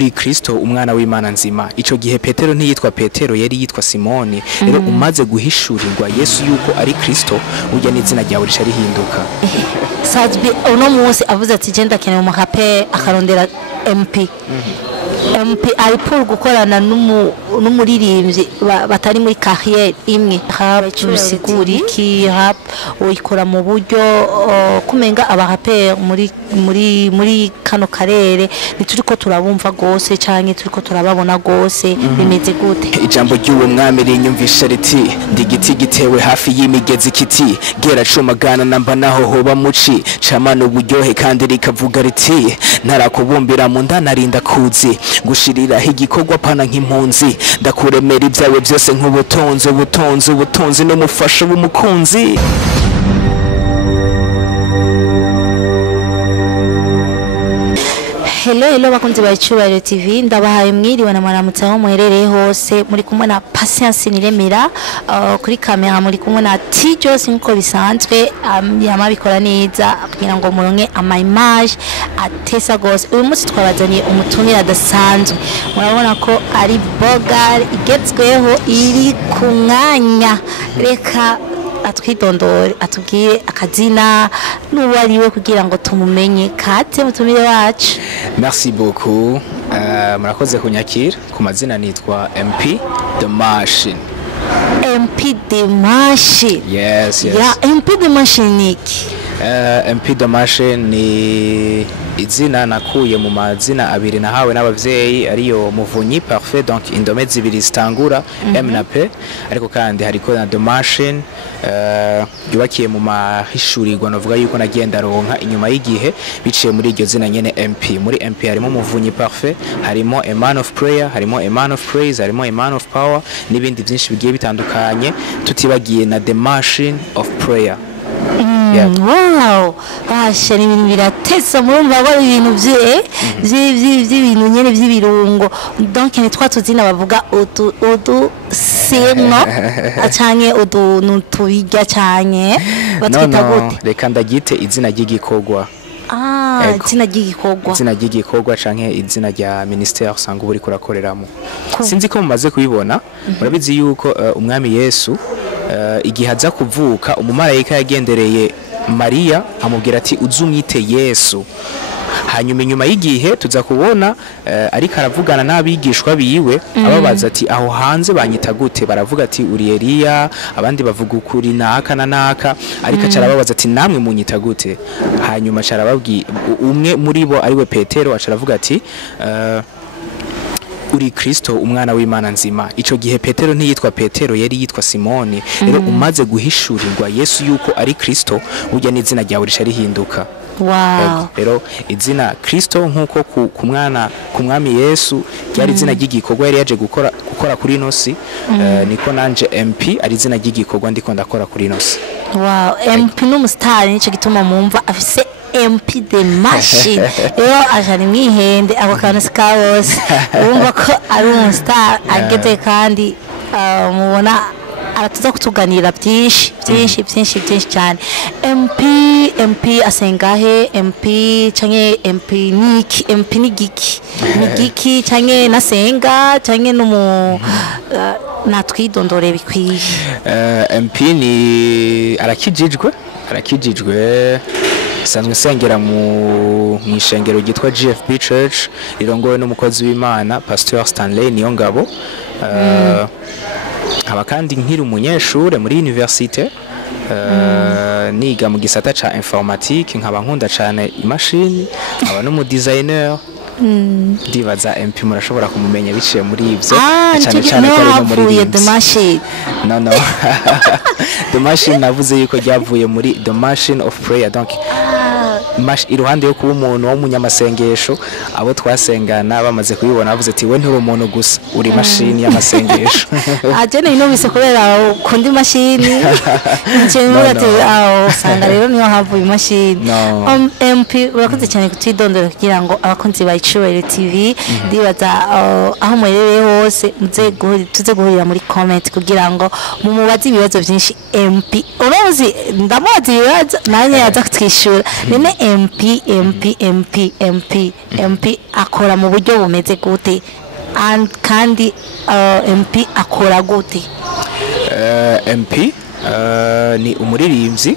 uri Kristo umwana w'Imana nzima. Ico gihe Petero ntiyitwa Petero, yari yitwa Simoni. Rero umaze guhishurirwa Yesu yuko ari Kristo, urya n'izina ryawe rica rihinduka. Sadbi uno munsi avuze ati je ndakeneye umuhape akarondera MP. MP ari pour gukorana n'umuririmbyi batari muri carrière imwe. Habacusiguri ki rap uyikora mu buryo kumenga abarapper muri kano karere nituriko turabumva gose canke turiko turababona gose bimeze gute? Ijambo ry'uwo mwami rinyumvisha riti ndigiti gitewe hafi y'imigezi kiti gera cumagana namba naho hoba muci camana uburyohe kandi rikavuga riti ntarakubumbira mu ndanarinda kuzi gushirira igikorwa pana nk'impunzi ndakuremera ibyawe byose nk'ubutunzi n'umufasha w'umukunzi. Hello bakunzi ba Icyubahiro TV, ndabahaye mwiriwe na maramutse aho muherereye hose. Muri kumwe na Patience Niremera, kuri kamera muri kumwe na Tijos nkuko bisanzwe, yamabikora neza kugira ngo muronke ama image atesa gose. Uyu munsi twabazaniye umutumire adasanzwe, murabona ko ari bogar igezweho iri ku mwanya. Reka atwidondore atubwire akazina n'uwariwe kugira ngo tumumenye. Kate mutumire wacu. Merci beaucoup. Murakoze kunyakira. Ku mazina nitwa MP the Mashine. MP the Mashine. Yes. Ya MP the Mashine. MP the Mashine ni izina nakuye mu mazina abiri nahawe n'abavyeyi ariyo Muvunyi Parfait, donc indome zibiri zitangura M na P, ariko kandi hariko na the Mashine yubakiye mu mahishurirwa novuga yuko nagenda ronka inyuma y'igihe biciye muri iryo zina nyene MP. Muri MP harimo Muvunyi Parfait, harimo a man of prayer, harimo a man of praise, harimo a man of power n'ibindi byinshi bigiye bitandukanye, tutibagiye na the Mashine of prayer. Wow, basha ni ibintu biratesa murumva ko ibintu by'ibintu nyene by'ibirungo. Donc ni twatuzina bavuga udu semno acanye udu nutubijya cyane batwita gute? Reka ndagite izina ry'igikorwa. Izina ry'igikorwa. Izina ry'igikorwa canke izina rya ministère usanga buri kurakoreramo. Sinzi ko mumaze kubibona, murabizi yuko umwami Yesu igihe aza kuvuka umumarayika yagendereye Maria amubwira ati uzumwite Yesu. Hanyuma inyuma y'igihe tuza kubona ariko aravugana n'abigishwa biwe ababaza ati aho hanze banyita gute? Baravuga ati uri Eliya, abandi bavuga ukuri naka na naka, ariko acarababaza ati namwe munyita gute? Hanyuma acarababwi umwe muri bo ariwe Petero acaravuga ati uri Kristo umwana w'Imana nzima. Ico gihe Petero ntiyitwa Petero, yari yitwa Simoni. Rero umaze guhishurirwa Yesu yuko ari Kristo, urya n'izina ryawe rica rihinduka. Wow. Rero izina Kristo nkuko ku mwami Yesu ryari izina ry'igikorwa yari yaje gukora kuri nosi, niko nanje MP ari izina ry'igikorwa ndiko ndakora kuri nosi. Wow, MP n'umustar nico gituma mumva afise MP the Mashine. Ajani mwihende ako kantu sikawose urumva ko ari umustar ageze kandi mubona aratuza kutuganira byinshi cyane. MP asengahe? MP canke MP niki? MP ni giki canke nasenga canke natwidondore bikwiye. MP ni arakijijwe sanzwe sengera mu ishengero gitwa GFB Church rirongowe n'umukozi w'Imana Pastor Stanley niyo ngabo. Haba kandi nkiri umunyeshure muri université niga mu gisata ca informatique, nkaba nkunda cyane imashini, nkaba no mu designer. Ndibaza MP murashobora kumumenya biciye muri ivyo cyane ko ari muri the Mashine. No the Mashine navuze yuko ryavuye muri the Mashine of prayer, donc iruhande yo kuba umuntu w'umunyamasengesho abo twasengana bamaze kubibona bavuze ati we nturi umuntu gusa uri mashini y'amasengesho. Ajene ino bise kubera kundi mashini ncyemwe ati usanga rero niyo havuye mashini. MP urakoze cyane kutidondora kugira ngo abakunzi ba Icyubahiro TV ndibaza aho muherereye hose tuze guhurira muri comment kugira ngo mumubaze ibibazo byinshi. MP urozi ndamubaza ibibazo nanye yaza kutwishura nene MP akora mu buryo bumeze gute kandi MP akora gute? MP ni umuririmbyi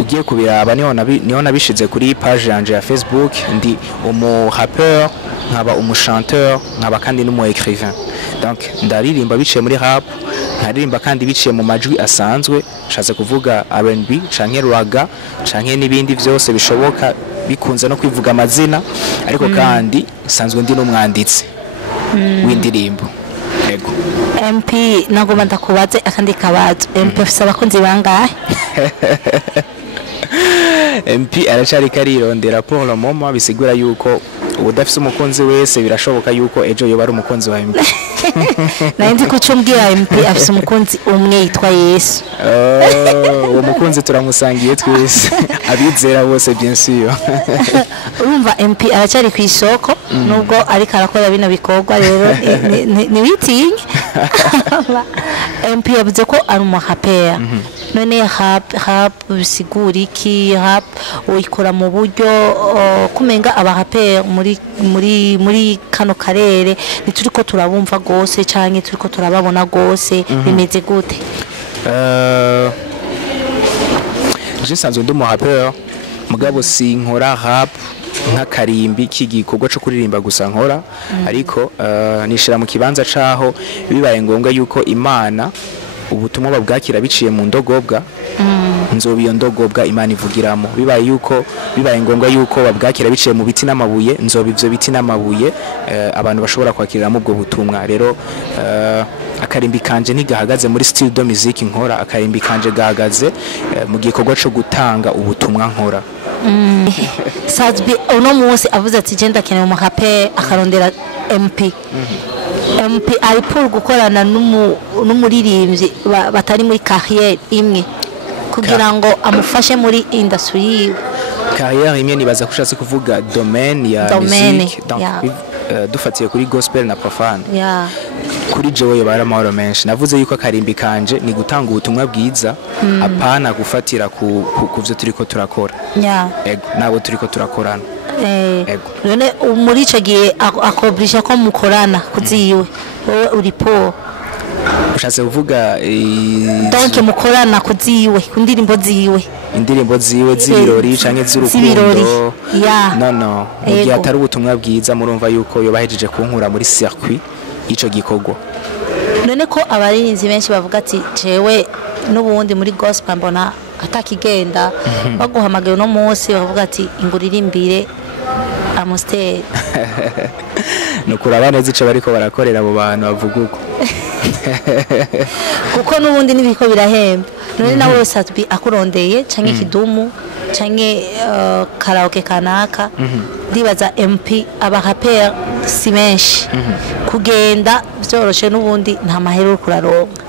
ugiye kubiraba niho nabishize kuri page yanje ya Facebook. Ndi umu rappeur, nkaba umu chanteur, nkaba kandi n'umu écrivain. Donc ndaririmba biciye muri rap, nkaririmba kandi biciye mu majwi asanzwe, nshatse kuvuga R&B canke raga canke n'ibindi vyose bishoboka bikunze no kwivuga amazina, ariko kandi sanzwe ndi n'umwanditsi w'indirimbo. Yego. MP nagomba ndakubaze akandi kabazo. MP afise abakunzi bangahe? MP aracari karirondera pour le moment, bisigura yuko udafise umukunzi wese birashoboka yuko ejo yoba ari umukunzi wa MP. Nandi kucumbwira MP afise umukunzi umwe yitwa Yesu. Uwo mukunzi turamusangiye twese abizera bose bien sûr. Urumva MP aracari ku isoko nubwo ariko arakora bino bikorwa, rero ni witingi. MP yavuze ko ari umu rapper. None rap bisigura iki? Rap uyikora mu buryo kumenga aba rapper muri kano karere nituriko turabumva gose canke turiko turababona gose, bimeze gute? Je sanzwe ndi umu rapper, mugabo sinkora rap nk'akarimbi k'igikorwa cyo kuririmba gusa nkora, ariko nishira mu kibanza caho bibaye ngombwa yuko Imana ubutumwa babwakira biciye mu ndogobwa, nzoba iyo ndogobwa Imana ivugiramo. Bibaye ngombwa yuko babwakira biciye mu biti n'amabuye, nzoba ivyo biti n'amabuye abantu bashobora kwakiriramo ubwo butumwa. Rero akarimbi kanje ntigahagaze muri style de musique nkora, akarimbi kanje gahagaze mu gikorwa cyo gutanga ubutumwa nkora. Sadbi uno munsi avuze ati je ndakeneye umu rapper, akarondera MP. MP ari pour gukorana n'umuririmbyi batari muri carrière imwe kugira ngo amufashe muri industry yiwe. Carrière imwe nibaza kushatse kuvuga domaine ya musique. Donc dufatiye kuri gospel na profane. Kuri jewe yo baramahoro menshi. Navuze yuko akarimbi kanje ni gutanga ubutumwa bwiza, apana gufatira ku byo turiko turakora. Ego nabo turiko turakorana. None muri ico gihe akobrisha ko mukorana kuziwe wowe uri po ushatse kuvuga donc mukorana kuziwe kundirimbo ziwe, indirimbo ziwe z'ibirori canke z'urukundo. No mu gihe atari ubutumwa bwiza murumva yuko yobahejeje kunkura muri circuit ico gikorwa. None ko abarinzi benshi bavuga ati jewe n'ubundi muri gospel mbona atakigenda, baguhamagaye no munsi bavuga ati inguririmbire Amstel. Nukuraba neza ico bariko barakorera abo bantu bavuga uko. Kuko n'ubundi nibiko birahemba. None nawe Satbi akurondeye canke kidumu canke karaoke kanaka, ndibaza MP aba rapper si menshi kugenda byoroshe, n'ubundi nta mahera kuraronka,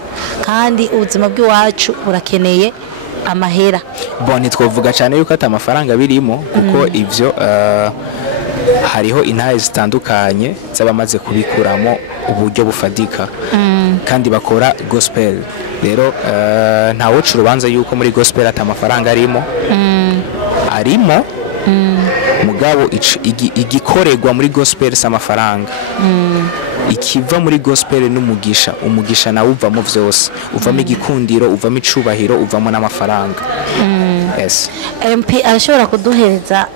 kandi ubuzima bw'iwacu burakeneye amahera. Boni twovuga cyane yuko ata amafaranga birimo, kuko ivyo hariho intahe zitandukanye z'abamaze kubikuramo uburyo bufadika, kandi bakora gospel. Rero ntawe uca urubanza yuko muri gospel ata amafaranga arimo. Mugabo igikorerwa muri gospel si amafaranga. Ikiva muri gospel n'umugisha, umugisha nawe uvamo vyose, uvamo igikundiro, uvamo icubahiro, uvamo n'amafaranga. Yes. MP arashobora kuduhereza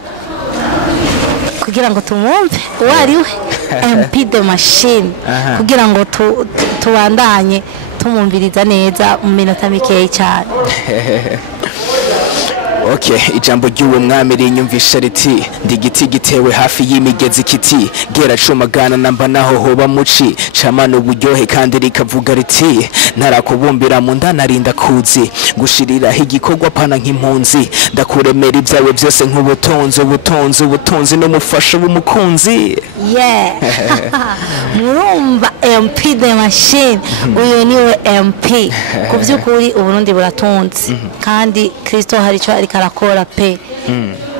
kugira ngo tumwumve uwariwe MP de Mashine, kugira ngo tubandanye tumumviriza neza mu minota mikeyi cyane. Okay, ijambo ry'uwo mwami rinyumvisha riti ndi giti gitewe hafi y'imigezi kiti gera cumagana namba naho hoba muci camana uburyohe kandi rikavuga riti ntarakubumbira mu ndanarinda kuzi gushirira igikorwa pana nk'impunzi ndakuremera ibyawe byose nk'ubutonzi n'umufasha w'umukunzi. Murumva MP de Mashine, uyu niwe MP. Ku by'ukuri uburundi buratunze kandi Kristo hari ico ari karakora pe.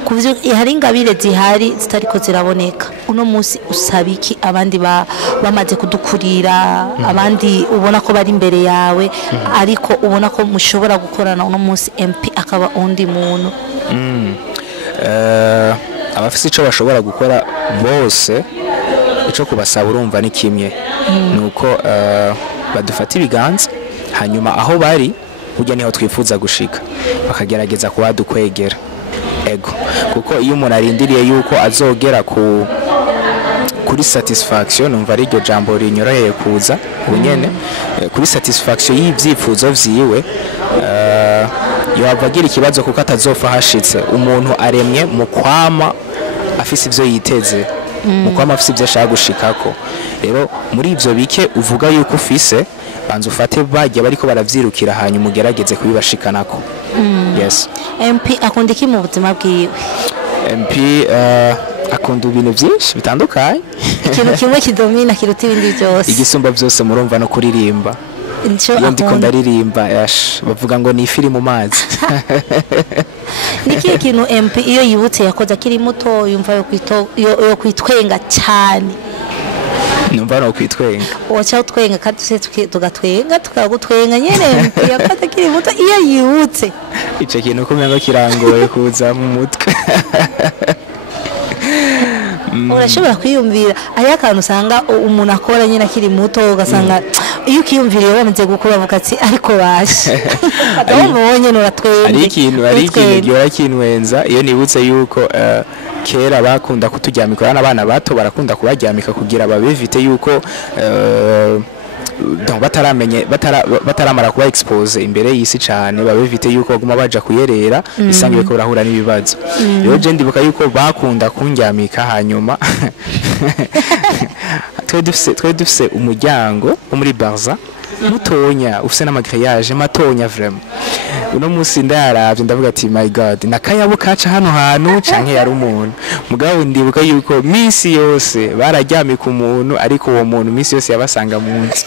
Kuvyo hari ingabire zihari zitariko ziraboneka. Uno munsi usabiki abandi bamaze kudukurira, abandi ubona ko bari imbere yawe, ariko ubona ko mushobora gukorana uno munsi MP akaba undi muntu. abafise ico bashobora gukora bose ico kubasaba urumva ni kimwe nuko badufata ibiganza hanyuma aho bari burya niho twifuza gushika bakagerageza kubadukwegera ego kuko iyo umuntu arindiriye yuko azogera kuri satisfaction numva ari ryo jambo rinyoroheye kuza ubunyene kuri satisfaction y'ivyifuzo vyiwe yobagira ikibazo kuko atazofa hashitse umuntu aremye mu kwama afise ivyo yiteze mu kwama afise ivyo ashaka gushikako rero muri ivyo bike uvuga yuko ufise banza ufate bajya bariko baravyirukira hanyuma ugerageze kubibashikanako yes MP akunda iki mu buzima bwiwe MP akunda ibintu byinshi bitandukanye ikintu kimwe kidomina kiruta ibindi byose igisumba byose murumva no kuririmba iyo ndiko ndaririmba bavuga ngo ni ifiri mu mazi niki kintu MP iyo yibutse yakoze akiri muto yumva yo kwitwenga cyane numva no kwitwenga wacha utwenga kandi tugatwenga tukagutwenga nyene MP yakoze akiri muto iyo yibutse ico kintu kumengo kirangoye kuza mu mutwe urashobora kwiyumvira ari akantu usanga umuntu akora nyine akiri muto ugasanga iyo ukiyumviriye wamaze gukura avuga ati ariko bashe adamubonye nuratwende ari ikintu gihora kinwenza iyo nibutse yuko kera bakunda kuturyamika n'abana bato barakunda kubaryamika kugira babivite yuko donc bataramara kuba expose imbere y'isi cyane babivite yuko baguma baja kuyerera bisangiye ko barahura n'ibibazo rero je ndibuka yuko bakunda kundyamika hanyuma twe dufise umuryango wo muri Barza mutonya ufise n'amagrillage matonya vraiment uno musi ndaravye ndavuga ati my god nakayabo kaca hano hantu canke yari umuntu mugabo ndibuka yuko misi yose bararyamika umuntu ariko uwo muntu misi yose yabasanga mu nzu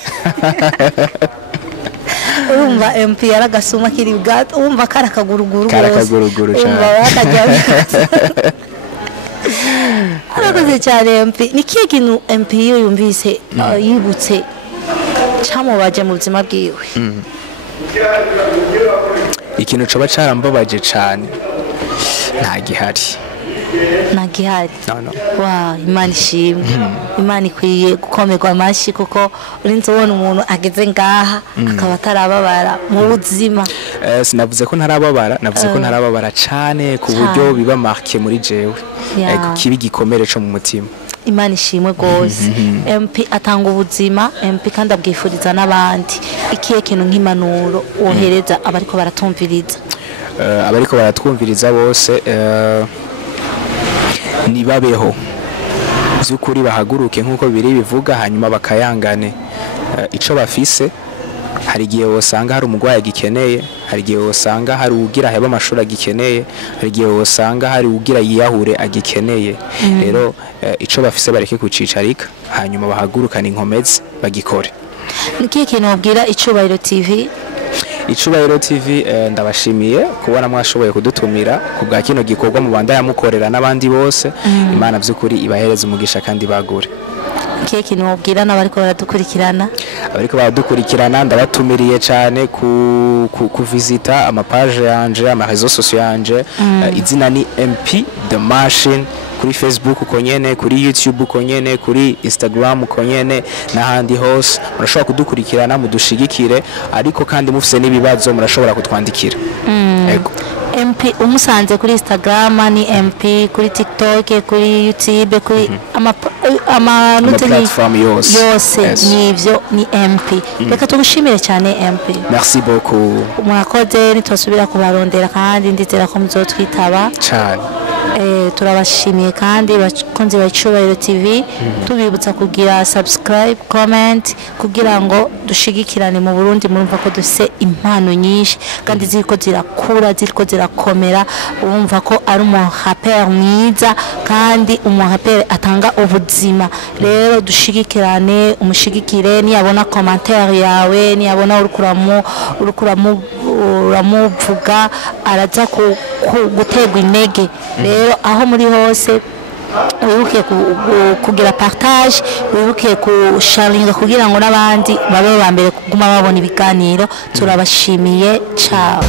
urumva MP yaragasuma kiri gato urumva karakaguruguru cyane arakoze cyane MP nikiye kintu MP yumvise yibutse cyamubaje mu buzima bwiwe ikintu coba carambabaje cyane nta gihari wa Imana ishimwe Imana ikwiye gukomerwa amashi kuko urinze ubona umuntu ageze ngaha akaba atarababara mu buzima sinavuze ko ntarababara navuze ko ntarababara cyane ku buryo biba marqué muri jewe kibi gikomere cyo mu mutima Imana ishimwe gose MP atanga ubuzima MP kandi abwifuriza n'abandi ikiye kintu nk'impanuro wohereza abariko baratwumviriza bose nibabeho by'ukuri bahaguruke nk'uko biri bivuga hanyuma bakayangane ico bafise hari igihe wosanga hari umugwayi agikeneye hari igihe wosanga hari ugira heba amashuri agikeneye hari igihe wosanga hari ugira yiyahure agikeneye rero ico bafise bareke kucicarika hanyuma bahagurukana inkomezi bagikore nikiye kintu ubwira Icubahiro TV Icubahiro TV ndabashimiye kubona mwashoboye kudutumira ku bwa kino gikorwa mu banda yamukorera n'abandi bose Imana by'ukuri ibahereza umugisha kandi bagure kiye kintu ubwira n'abariko baradukurikirana ndabatumiriye cyane ku visita amapage yanje ama réseaux sociaux yanje izina ni MP the Mashine kuri Facebook ukonyene kuri YouTube ukonyene kuri Instagram ukonyene n'ahandi hose murashobora kudukurikirana mudushigikire ariko kandi mufise n'ibibazo murashobora kutwandikira yego MP umusanze kuri Instagram ni MP kuri TikTok kuri YouTube kuri ama platform yose nivyo ni MP reka tugushimire cyane MP merci beaucoup mwakoze nitosubira kubarondera kandi ndizera ko muzotwitaba cyane turabashimiye kandi bakunze Icubahiro TV tubibutsa kugira subscribe comment kugira ngo dushigikirane mu Burundi murumva ko dufise impano nyinshi kandi ziriko zirakura ziriko zirakomera urumva ko ari umuhapere mwiza kandi umuhapere atanga ubuzima rero dushigikirane umushigikire niyabona commentaire yawe niyabona uramuvuga araza gutegwa intege rero aho muri hose wibuke kugira partage wibuke kusharinga kugira ngo n'abandi babe bambere kuguma babona ibiganiro turabashimiye ciao